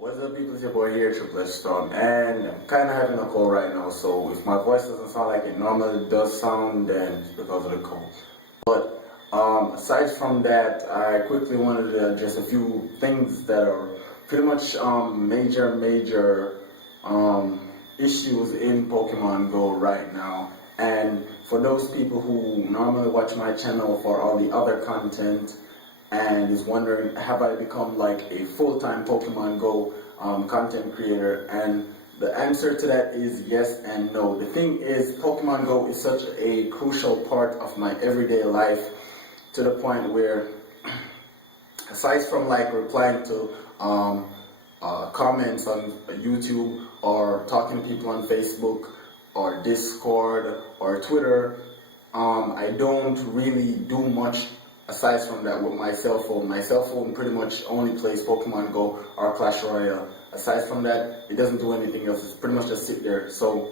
What's up, people? It's your boy here, Triple Storm, and I'm kind of having a cold right now. So if my voice doesn't sound like it normally does sound, then it's because of the cold. But aside from that, I quickly wanted to address a few things that are pretty much major issues in Pokemon Go right now. And for those people who normally watch my channel for all the other content, and is wondering, have I become like a full-time Pokemon Go content creator? And the answer to that is yes and no. The thing is, Pokemon Go is such a crucial part of my everyday life, to the point where, aside from like replying to comments on YouTube or talking to people on Facebook or Discord or Twitter, I don't really do much aside from that with my cell phone. My cell phone pretty much only plays Pokemon Go or Clash Royale. Aside from that, it doesn't do anything else. It's pretty much just sit there. So,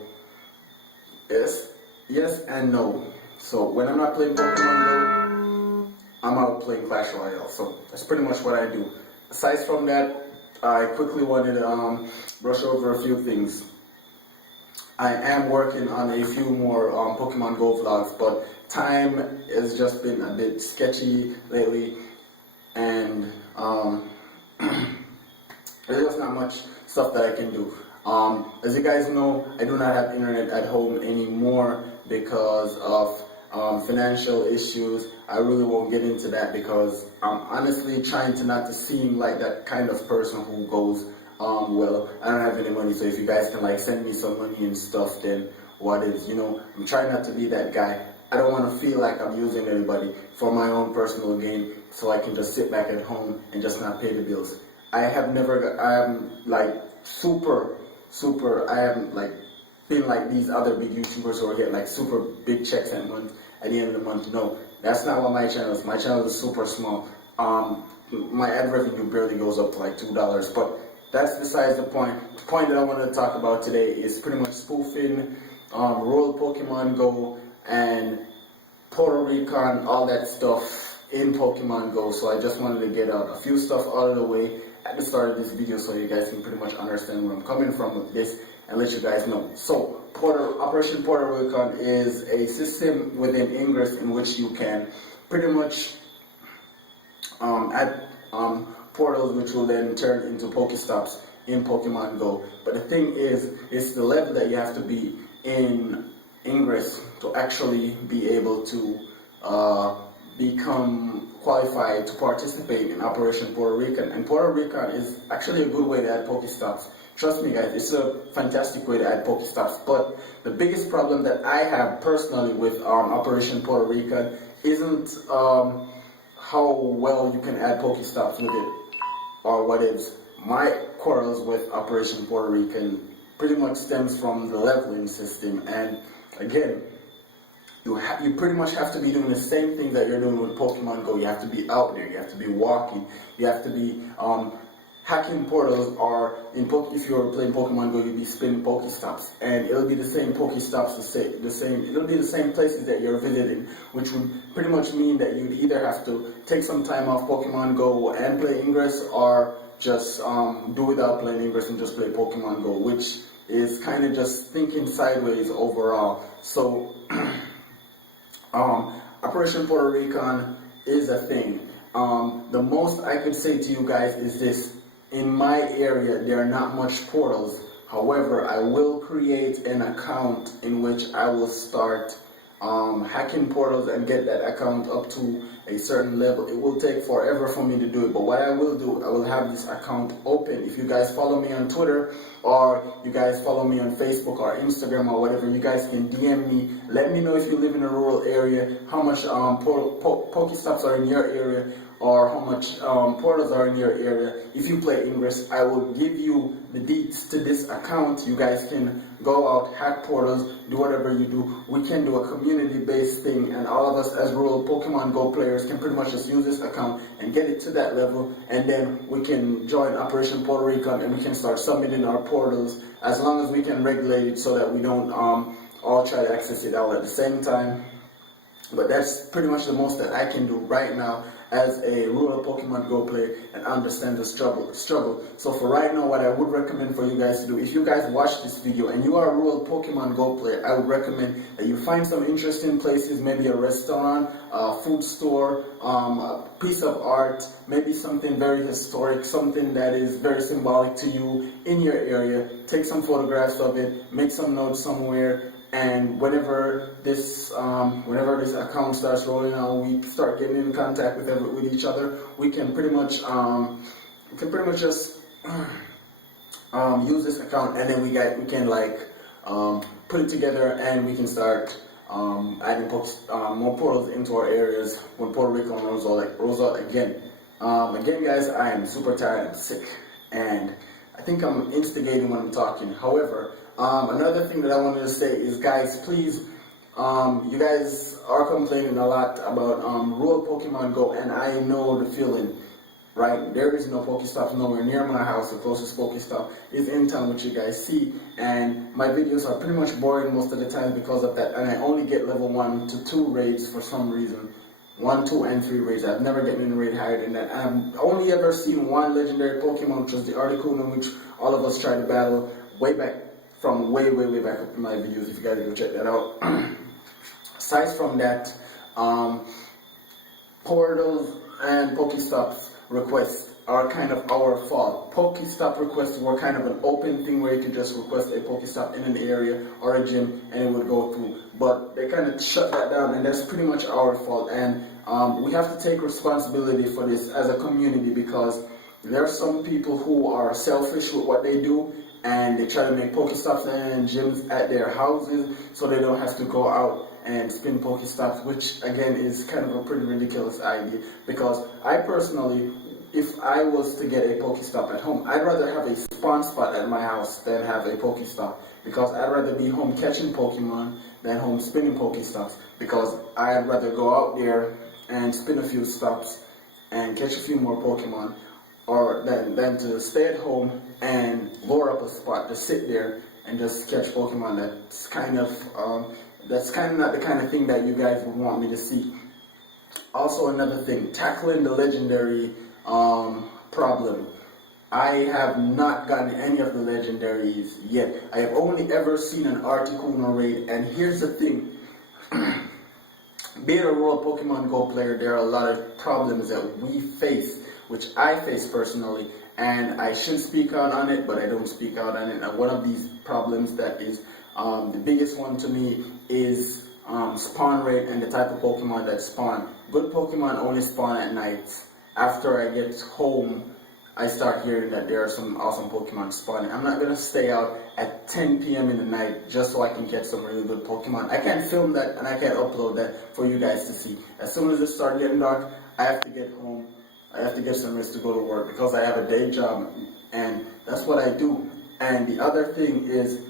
yes and no. So when I'm not playing Pokemon Go, I'm out playing Clash Royale. So that's pretty much what I do. Aside from that, I quickly wanted to brush over a few things. I am working on a few more Pokemon Go vlogs, but time has just been a bit sketchy lately, and there's just not much stuff that I can do. As you guys know, I do not have internet at home anymore because of financial issues. I really won't get into that because I'm honestly trying to not to seem like that kind of person who goes, well, I don't have any money, so if you guys can like send me some money and stuff, then what is, I'm trying not to be that guy. I don't want to feel like I'm using anybody for my own personal gain, so I can just sit back at home and just not pay the bills. I am like super, I haven't like been like these other big YouTubers who are getting like super big checks at the end of the month. No, that's not what my channel is. My channel is super small. My ad revenue barely goes up to like $2, but that's besides the point. The point that I wanted to talk about today is pretty much spoofing, rural Pokemon Go, and Puerto Rican, all that stuff in Pokemon Go. So I just wanted to get a few stuff out of the way at the start of this video so you guys can pretty much understand where I'm coming from with this and let you guys know. So Operation Puerto Rican is a system within Ingress in which you can pretty much add portals which will then turn into Pokestops in Pokemon Go. But the thing is, it's the level that you have to be in Ingress to actually be able to become qualified to participate in Operation Puerto Rican. And Puerto Rican is actually a good way to add Pokestops. Trust me guys, it's a fantastic way to add Pokestops. But the biggest problem that I have personally with Operation Puerto Rican isn't how well you can add Pokestops with it, or what is. My quarrels with Operation Puerto Rican pretty much stems from the leveling system. And again, you pretty much have to be doing the same thing that you're doing with Pokemon Go. You have to be out there, you have to be walking, you have to be hacking portals, or if you're playing Pokemon Go, you'll be spinning Pokestops, and it'll be the same Pokestops, it'll be the same places that you're visiting, which would pretty much mean that you'd either have to take some time off Pokemon Go and play Ingress, or just do without playing Ingress and just play Pokemon Go, which is kind of just thinking sideways overall. So Operation Puerto Rican is a thing. The most I could say to you guys is this: in my area, there are not much portals. However, I will create an account in which I will start hacking portals and get that account up to a certain level. It will take forever for me to do it, but what I will do, I will have this account open. If you guys follow me on Twitter, or you guys follow me on Facebook or Instagram or whatever, you guys can DM me. Let me know if you live in a rural area, how much Pokestops are in your area, or how much portals are in your area. If you play Ingress, I will give you the deets to this account. You guys can go out, hack portals, do whatever you do. We can do a community-based thing, and all of us as rural Pokemon Go players can pretty much just use this account and get it to that level, and then we can join Operation Puerto Rican and we can start submitting our portals, as long as we can regulate it so that we don't all try to access it all at the same time. But that's pretty much the most that I can do right now as a rural Pokemon Go player and understand the struggle. So for right now, what I would recommend for you guys to do, if you guys watch this video and you are a rural Pokemon Go player, I would recommend that you find some interesting places, maybe a restaurant, a food store, a piece of art, maybe something very historic, something that is very symbolic to you in your area. Take some photographs of it, make some notes somewhere, and whenever this account starts rolling out, we start getting in contact with each other. We can pretty much just use this account, and then we can like put it together, and we can start adding more portals into our areas when Puerto Rico rolls out again. Again, guys, I am super tired and sick, and I think I'm instigating when I'm talking. However, another thing that I wanted to say is, guys, please, you guys are complaining a lot about rural Pokemon Go, and I know the feeling, right? There is no Pokestop nowhere near my house. The closest Pokestop is in town, which you guys see, and my videos are pretty much boring most of the time because of that, and I only get level 1 to 2 raids for some reason. 1, 2, and 3 raids. I've never gotten in a raid higher than that. I've only ever seen one legendary Pokemon, which was the Articuno, which all of us tried to battle way back from way back up in my videos, if you guys go check that out. Aside from that, portals and Pokestops requests are kind of our fault. Pokestop requests were kind of an open thing where you could just request a Pokestop in an area or a gym and it would go through. But they kind of shut that down, and that's pretty much our fault. And we have to take responsibility for this as a community, because there are some people who are selfish with what they do, and they try to make Pokestops and gyms at their houses so they don't have to go out and spin Pokestops, which again is kind of a pretty ridiculous idea. Because I personally, if I was to get a Pokestop at home, I'd rather have a spawn spot at my house than have a Pokestop, because I'd rather be home catching Pokemon than home spinning Pokestops, because I'd rather go out there and spin a few stops and catch a few more Pokemon, or than to stay at home and lure up a spot to sit there and just catch Pokemon. That's kind of not the kind of thing that you guys would want me to see. Also, another thing, tackling the legendary problem. I have not gotten any of the legendaries yet. I have only ever seen an Articuno raid, and here's the thing. Being a rural Pokemon Go player, there are a lot of problems that we face, which I face personally, and I should speak out on it, but I don't speak out on it. And one of these problems that is the biggest one to me is spawn rate and the type of Pokemon that spawn. Good Pokemon only spawn at night. After I get home, I start hearing that there are some awesome Pokemon spawning. I'm not going to stay out at 10 p.m. in the night just so I can catch some really good Pokemon. I can't film that and I can't upload that for you guys to see. As soon as it starts getting dark, I have to get home. I have to get some rest to go to work because I have a day job, and that's what I do. And the other thing is,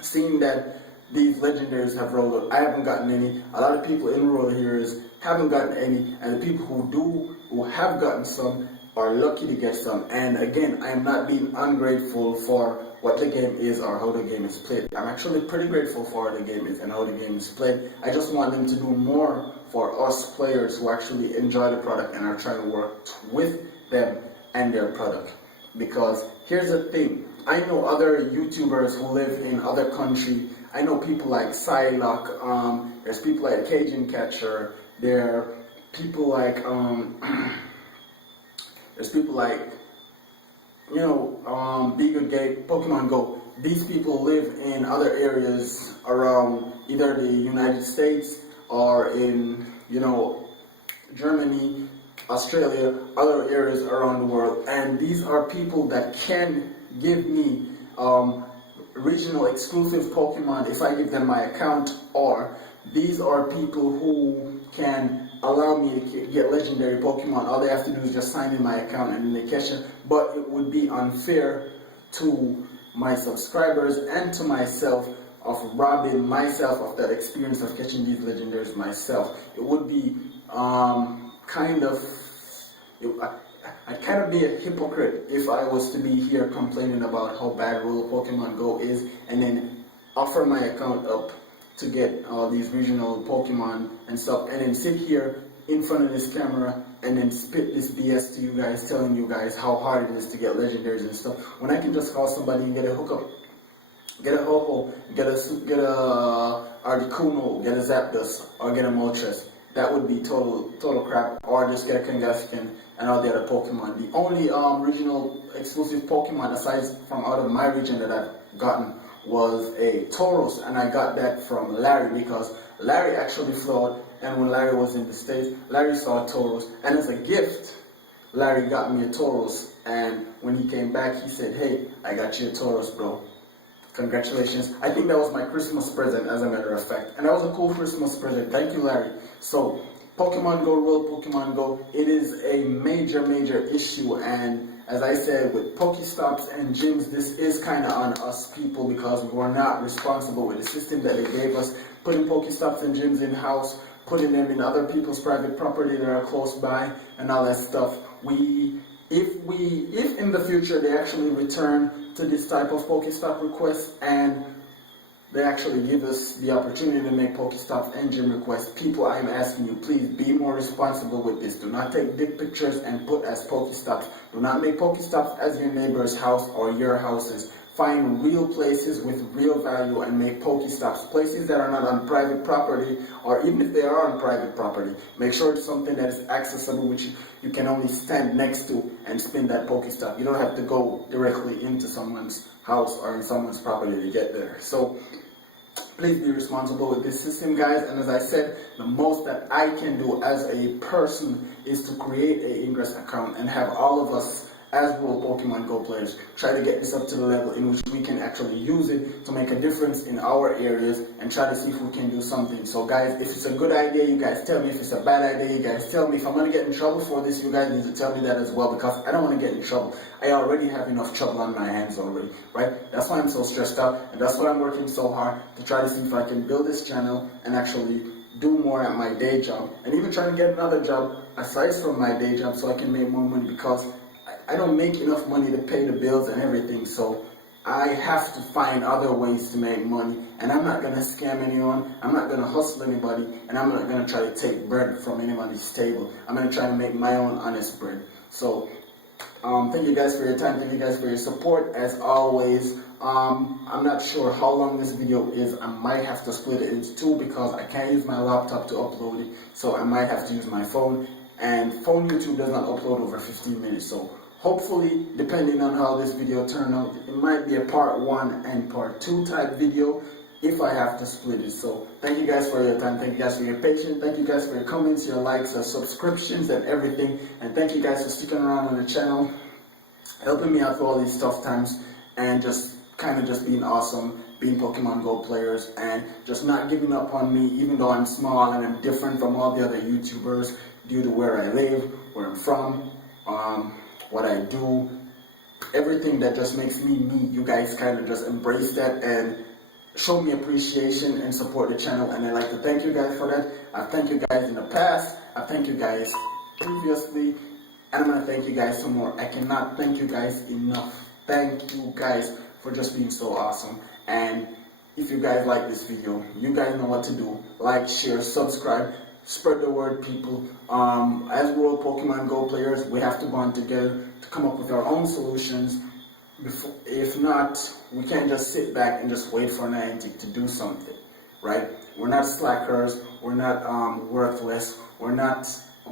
seeing that these legendaries have rolled out, I haven't gotten any. A lot of people in rural areas haven't gotten any, and the people who have gotten some are lucky to get some. And again, I am not being ungrateful for what the game is or how the game is played. I'm actually pretty grateful for what the game is and how the game is played. I just want them to do more for us players who actually enjoy the product and are trying to work with them and their product. Because here's the thing, I know other YouTubers who live in other countries. I know people like Psylocke, there's people like Cajun Catcher, there are people like there's people like, you know, Be Good Game, Pokemon Go. These people live in other areas around either the United States or in, you know, Germany, Australia, other areas around the world. And these are people that can give me regional exclusive Pokemon if I give them my account, or these are people who can allow me to get legendary Pokemon. All they have to do is just sign in my account and then they catch it. But it would be unfair to my subscribers and to myself of robbing myself of that experience of catching these legendaries myself. It would be I'd kind of be a hypocrite if I was to be here complaining about how bad rural Pokemon Go is and then offer my account up to get all these regional Pokemon and stuff, and then sit here in front of this camera and then spit this BS to you guys, telling you guys how hard it is to get legendaries and stuff, when I can just call somebody and get a hookup, get a Ho-Oh, get a Articuno, get a Zapdos, or get a Moltres. That would be total crap. Or just get a Kangaskhan and all the other Pokemon. The only regional exclusive Pokemon aside from out of my region that I've gotten was a Tauros, and I got that from Larry because Larry actually flew out, and when Larry was in the States, Larry saw a Tauros, and as a gift, Larry got me a Tauros, and when he came back, he said, "Hey, I got you a Tauros, bro. Congratulations." I think that was my Christmas present, as a matter of fact. And that was a cool Christmas present. Thank you, Larry. So, Pokemon Go, World Pokemon Go, it is a major issue. And as I said, with Pokestops and gyms, this is kind of on us people because we're not responsible with the system that they gave us. Putting Pokestops and gyms in-house, putting them in other people's private property that are close by, and all that stuff. If in the future they actually return to this type of Pokestop requests and they actually give us the opportunity to make Pokestop and gym requests, people, I'm asking you, please be more responsible with this. Do not take big pictures and put as Pokestops. Do not make Pokestops as your neighbor's house or your houses. Find real places with real value and make Pokestops. Places that are not on private property, or even if they are on private property, make sure it's something that is accessible, which you can only stand next to and spin that Pokestop. You don't have to go directly into someone's house or in someone's property to get there. So please be responsible with this system, guys. And as I said, the most that I can do as a person is to create an Ingress account and have all of us as World Pokemon Go players try to get this up to the level in which we can actually use it to make a difference in our areas and try to see if we can do something. So guys, if it's a good idea, you guys tell me. If it's a bad idea, you guys tell me. If I'm going to get in trouble for this, you guys need to tell me that as well, because I don't want to get in trouble. I already have enough trouble on my hands already, right? That's why I'm so stressed out, and that's why I'm working so hard to try to see if I can build this channel and actually do more at my day job, and even try to get another job aside from my day job so I can make more money, because I don't make enough money to pay the bills and everything. So I have to find other ways to make money, and I'm not going to scam anyone, I'm not going to hustle anybody, and I'm not going to try to take bread from anybody's table. I'm going to try to make my own honest bread. So thank you guys for your time, thank you guys for your support, as always. I'm not sure how long this video is. I might have to split it into two because I can't use my laptop to upload it, so I might have to use my phone, and phone YouTube does not upload over 15 minutes, so hopefully, depending on how this video turns out, it might be a part 1 and part 2 type video if I have to split it. So thank you guys for your time, thank you guys for your patience, thank you guys for your comments, your likes, your subscriptions and everything, and thank you guys for sticking around on the channel, helping me out through all these tough times, and just being awesome, being Pokemon Go players, and just not giving up on me, even though I'm small and I'm different from all the other YouTubers due to where I live, where I'm from, what I do, everything that just makes me me. You guys kind of just embrace that and show me appreciation and support the channel, and I'd like to thank you guys for that. I thank you guys in the past, I thank you guys previously, and I'm going to thank you guys some more. I cannot thank you guys enough. Thank you guys for just being so awesome. And if you guys like this video, you guys know what to do. Like, share, subscribe, spread the word, people. As World Pokemon Go players, we have to bond together to come up with our own solutions. If not, we can't just sit back and just wait for Niantic to do something, right? We're not slackers, we're not worthless, we're not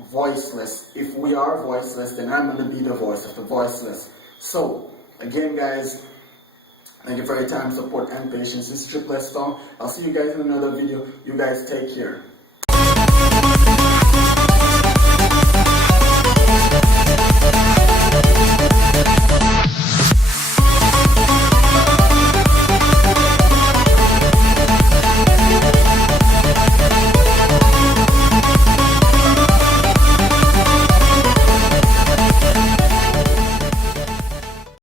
voiceless. If we are voiceless, then I'm going to be the voice of the voiceless. So, again guys, thank you for your time, support, and patience. This is Triple S Stone. I'll see you guys in another video. You guys take care.